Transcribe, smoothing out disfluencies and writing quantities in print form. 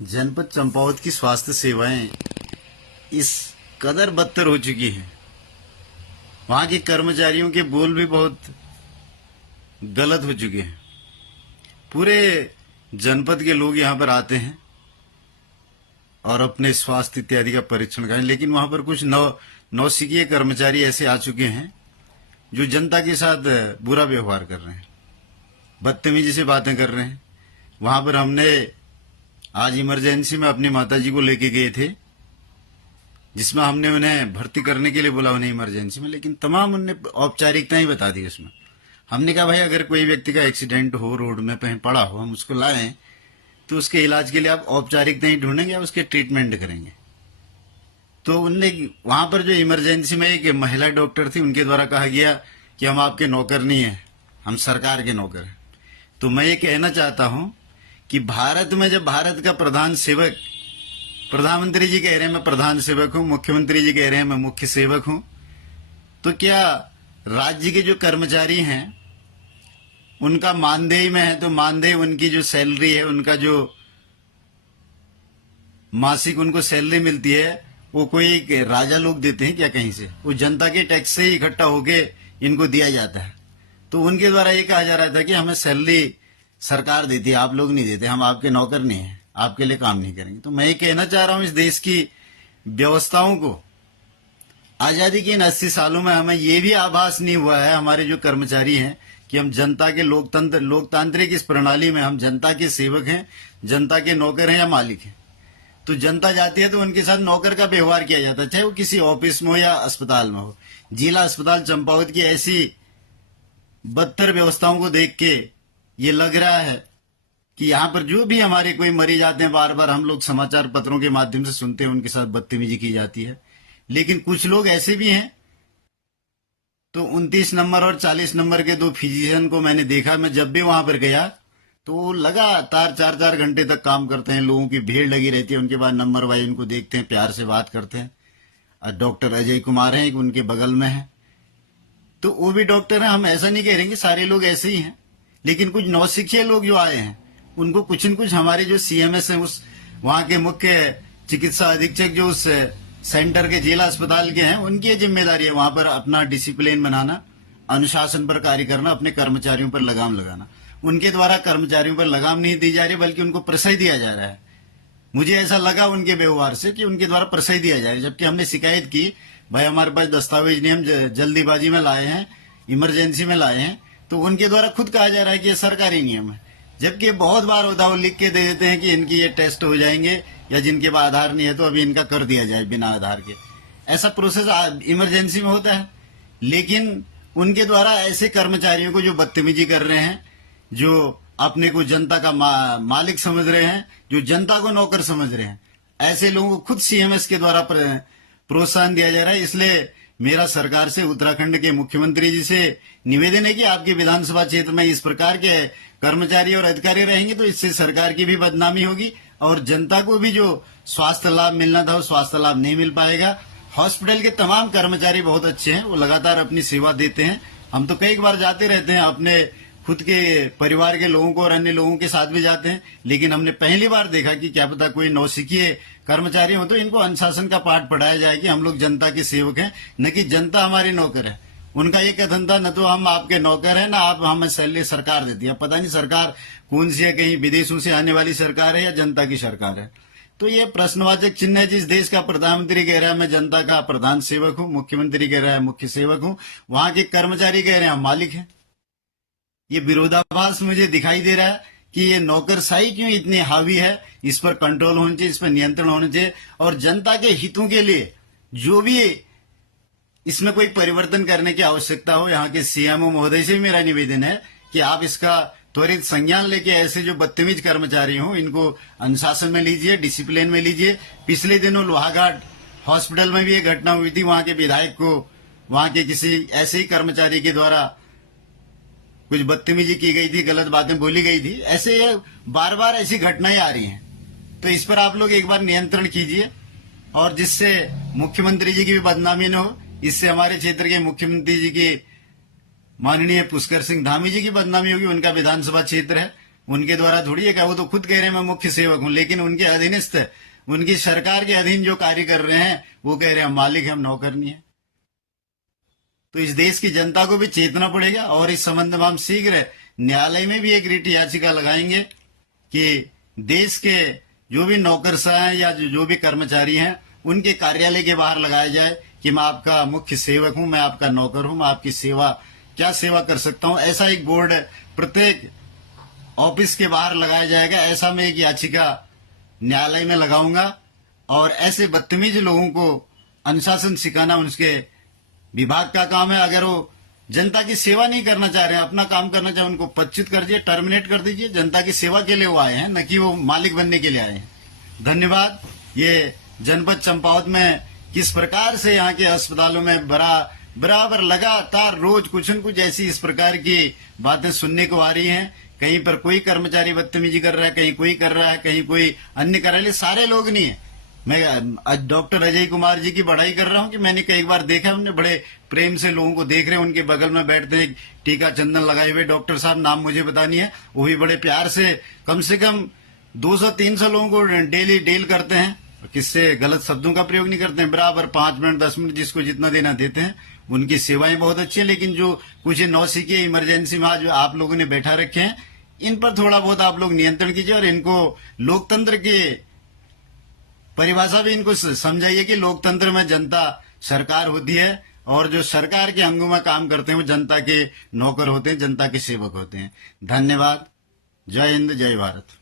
जनपद चंपावत की स्वास्थ्य सेवाएं इस कदर बदतर हो चुकी हैं। वहां के कर्मचारियों के बोल भी बहुत गलत हो चुके हैं। पूरे जनपद के लोग यहां पर आते हैं और अपने स्वास्थ्य इत्यादि का परीक्षण करें, लेकिन वहां पर कुछ नौसिखिए कर्मचारी ऐसे आ चुके हैं जो जनता के साथ बुरा व्यवहार कर रहे हैं, बदतमीजी से बातें कर रहे हैं। वहां पर हमने आज इमरजेंसी में अपनी माताजी को लेके गए थे, जिसमें हमने उन्हें भर्ती करने के लिए बोला उन्हें इमरजेंसी में, लेकिन तमाम उनने औपचारिकताएं बता दी उसमें। हमने कहा भाई अगर कोई व्यक्ति का एक्सीडेंट हो, रोड में कहीं पड़ा हो, हम उसको लाएं तो उसके इलाज के लिए आप औपचारिकताएं ढूंढेंगे या उसके ट्रीटमेंट करेंगे। तो उनने वहां पर जो इमरजेंसी में एक महिला डॉक्टर थी, उनके द्वारा कहा गया कि हम आपके नौकर नहीं है, हम सरकार के नौकर हैं। तो मैं ये कहना चाहता हूं कि भारत में जब भारत का प्रधान सेवक, प्रधानमंत्री जी कह रहे हैं मैं प्रधान सेवक हूं, मुख्यमंत्री जी कह रहे हैं मैं मुख्य सेवक हूं, तो क्या राज्य के जो कर्मचारी हैं उनका मानदेय में है तो मानदेय, उनकी जो सैलरी है, उनका जो मासिक उनको सैलरी मिलती है, वो कोई राजा लोग देते हैं क्या कहीं से? वो जनता के टैक्स से ही इकट्ठा होके इनको दिया जाता है। तो उनके द्वारा ये कहा जा रहा था कि हमें सैलरी सरकार देती है, आप लोग नहीं देते, हम आपके नौकर नहीं हैं, आपके लिए काम नहीं करेंगे। तो मैं ये कहना चाह रहा हूं इस देश की व्यवस्थाओं को, आजादी के इन 80 सालों में हमें ये भी आभास नहीं हुआ है, हमारे जो कर्मचारी हैं, कि हम जनता के लोकतांत्रिक इस प्रणाली में हम जनता के सेवक हैं, जनता के नौकर हैं या मालिक हैं। तो जनता जाती है तो उनके साथ नौकर का व्यवहार किया जाता है, चाहे वो किसी ऑफिस में हो या अस्पताल में हो। जिला अस्पताल चंपावत की ऐसी बदतर व्यवस्थाओं को देख के ये लग रहा है कि यहाँ पर जो भी हमारे कोई मरीज आते हैं, बार बार हम लोग समाचार पत्रों के माध्यम से सुनते हैं उनके साथ बदतमीजी की जाती है। लेकिन कुछ लोग ऐसे भी हैं, तो 29 नंबर और 40 नंबर के दो फिजिशियन को मैंने देखा। मैं जब भी वहां पर गया तो वो लगातार 4-4 घंटे तक काम करते हैं, लोगों की भीड़ लगी रहती है, उनके बाद नंबर वाइज उनको देखते हैं, प्यार से बात करते हैं। डॉक्टर अजय कुमार हैं, उनके बगल में है, तो वो भी डॉक्टर हैं। हम ऐसा नहीं कह रहे कि सारे लोग ऐसे ही हैं, लेकिन कुछ नौसिखिए लोग जो आए हैं उनको कुछ न कुछ हमारे जो सीएमएस हैं, उस वहां के मुख्य चिकित्सा अधीक्षक जो उस सेंटर के जिला अस्पताल के हैं, उनकी जिम्मेदारी है वहां पर अपना डिसिप्लिन बनाना, अनुशासन पर कार्य करना, अपने कर्मचारियों पर लगाम लगाना। उनके द्वारा कर्मचारियों पर लगाम नहीं दी जा रही, बल्कि उनको प्रशय दिया जा रहा है। मुझे ऐसा लगा उनके व्यवहार से कि उनके द्वारा प्रशय दिया जा रहा है, जबकि हमने शिकायत की भाई हमारे पास दस्तावेज नहीं, हम जल्दीबाजी में लाए हैं, इमरजेंसी में लाए हैं। तो उनके द्वारा खुद कहा जा रहा है कि ये सरकारी नियम है, जबकि बहुत बार होता है वो लिख के दे देते हैं कि इनकी ये टेस्ट हो जाएंगे, या जिनके पास आधार नहीं है तो अभी इनका कर दिया जाए बिना आधार के। ऐसा प्रोसेस इमरजेंसी में होता है। लेकिन उनके द्वारा ऐसे कर्मचारियों को जो बदतमीजी कर रहे हैं, जो अपने को जनता का मालिक समझ रहे हैं, जो जनता को नौकर समझ रहे हैं, ऐसे लोगों को खुद सीएमएस के द्वारा प्रोत्साहन दिया जा रहा है। इसलिए मेरा सरकार से, उत्तराखंड के मुख्यमंत्री जी से निवेदन है कि आपके विधानसभा क्षेत्र में इस प्रकार के कर्मचारी और अधिकारी रहेंगे तो इससे सरकार की भी बदनामी होगी और जनता को भी जो स्वास्थ्य लाभ मिलना था वो स्वास्थ्य लाभ नहीं मिल पाएगा। हॉस्पिटल के तमाम कर्मचारी बहुत अच्छे हैं, वो लगातार अपनी सेवा देते हैं। हम तो कई बार जाते रहते हैं, अपने खुद के परिवार के लोगों को और अन्य लोगों के साथ भी जाते हैं, लेकिन हमने पहली बार देखा कि क्या पता कोई नौसिखिए कर्मचारी हो तो इनको अनुशासन का पाठ पढ़ाया जाए कि हम लोग जनता के सेवक हैं, न कि जनता हमारी नौकर है। उनका ये कथन था, न तो हम आपके नौकर हैं, ना आप हमें सैलरी सरकार देती है। पता नहीं सरकार कौन सी है, कहीं विदेशों से आने वाली सरकार है या जनता की सरकार है। तो ये प्रश्नवाचक चिन्ह है। जिस देश का प्रधानमंत्री कह रहा है मैं जनता का प्रधान सेवक हूं, मुख्यमंत्री कह रहा है मुख्य सेवक हूं, वहां के कर्मचारी कह रहे हैं हम मालिक हैं। ये विरोधाभास मुझे दिखाई दे रहा है कि ये नौकरशाही क्यों इतनी हावी है, इस पर कंट्रोल होना चाहिए, इस पर नियंत्रण होना चाहिए। और जनता के हितों के लिए जो भी इसमें कोई परिवर्तन करने की आवश्यकता हो, यहाँ के सीएमओ महोदय से भी मेरा निवेदन है कि आप इसका त्वरित संज्ञान लेके ऐसे जो बदतमीज कर्मचारी हों इनको अनुशासन में लीजिए, डिसिप्लिन में लीजिए। पिछले दिनों लोहाघाट हॉस्पिटल में भी एक घटना हुई थी, वहां के विधायक को वहां के किसी ऐसे ही कर्मचारी के द्वारा कुछ बदतमीजी की गई थी, गलत बातें बोली गई थी। ऐसे बार बार ऐसी घटनाएं आ रही हैं, तो इस पर आप लोग एक बार नियंत्रण कीजिए, और जिससे मुख्यमंत्री जी की भी बदनामी न हो, इससे हमारे क्षेत्र के मुख्यमंत्री जी की माननीय पुष्कर सिंह धामी जी की बदनामी होगी, उनका विधानसभा क्षेत्र है। उनके द्वारा थोड़ी है, क्या वो तो खुद कह रहे हैं मैं मुख्य सेवक हूं, लेकिन उनके अधीनस्थ, उनकी सरकार के अधीन जो कार्य कर रहे हैं वो कह रहे हैं हम मालिक हैं, हम नौकर नहीं है। तो इस देश की जनता को भी चेतना पड़ेगा और इस संबंध में हम शीघ्र न्यायालय में भी एक रिट याचिका लगाएंगे कि देश के जो भी नौकरशाह हैं या जो भी कर्मचारी हैं उनके कार्यालय के बाहर लगाया जाए कि मैं आपका मुख्य सेवक हूं, मैं आपका नौकर हूं, मैं आपकी सेवा क्या सेवा कर सकता हूं। ऐसा एक बोर्ड प्रत्येक ऑफिस के बाहर लगाया जाएगा। ऐसा मैं एक याचिका न्यायालय में लगाऊंगा और ऐसे बदतमीज लोगों को अनुशासन सिखाना उनके विभाग का काम है। अगर वो जनता की सेवा नहीं करना चाह रहे हैं, अपना काम करना चाह रहे हैं, उनको पदच्युत कर दीजिए, टर्मिनेट कर दीजिए। जनता की सेवा के लिए वो आए हैं, न कि वो मालिक बनने के लिए आए हैं। धन्यवाद। ये जनपद चंपावत में किस प्रकार से यहाँ के अस्पतालों में बराबर लगातार रोज कुछ न कुछ ऐसी इस प्रकार की बातें सुनने को आ रही हैं। कहीं पर कोई कर्मचारी बदतमीजी कर रहा है, कहीं कोई कर रहा है, कहीं कोई अन्य कर रहा है। सारे लोग नहीं है। मैं डॉक्टर अजय कुमार जी की बड़ाई कर रहा हूं कि मैंने कई बार देखा, हमने बड़े प्रेम से लोगों को देख रहे हैं, उनके बगल में बैठते हैं टीका चंदन लगाए हुए डॉक्टर साहब, नाम मुझे पता नहीं है, वो भी बड़े प्यार से कम 200-300 लोगों को डेली डील करते हैं, किससे गलत शब्दों का प्रयोग नहीं करते हैं। बराबर 5 मिनट 10 मिनट जिसको जितना देना देते हैं। उनकी सेवाएं बहुत अच्छी है। लेकिन जो कुछ नौसिखिए इमरजेंसी में आज आप लोगों ने बैठा रखे हैं, इन पर थोड़ा बहुत आप लोग नियंत्रण कीजिए और इनको लोकतंत्र की परिभाषा भी इनको समझाइए कि लोकतंत्र में जनता सरकार होती है और जो सरकार के अंगों में काम करते हैं वो जनता के नौकर होते हैं, जनता के सेवक होते हैं। धन्यवाद। जय हिंद, जय भारत।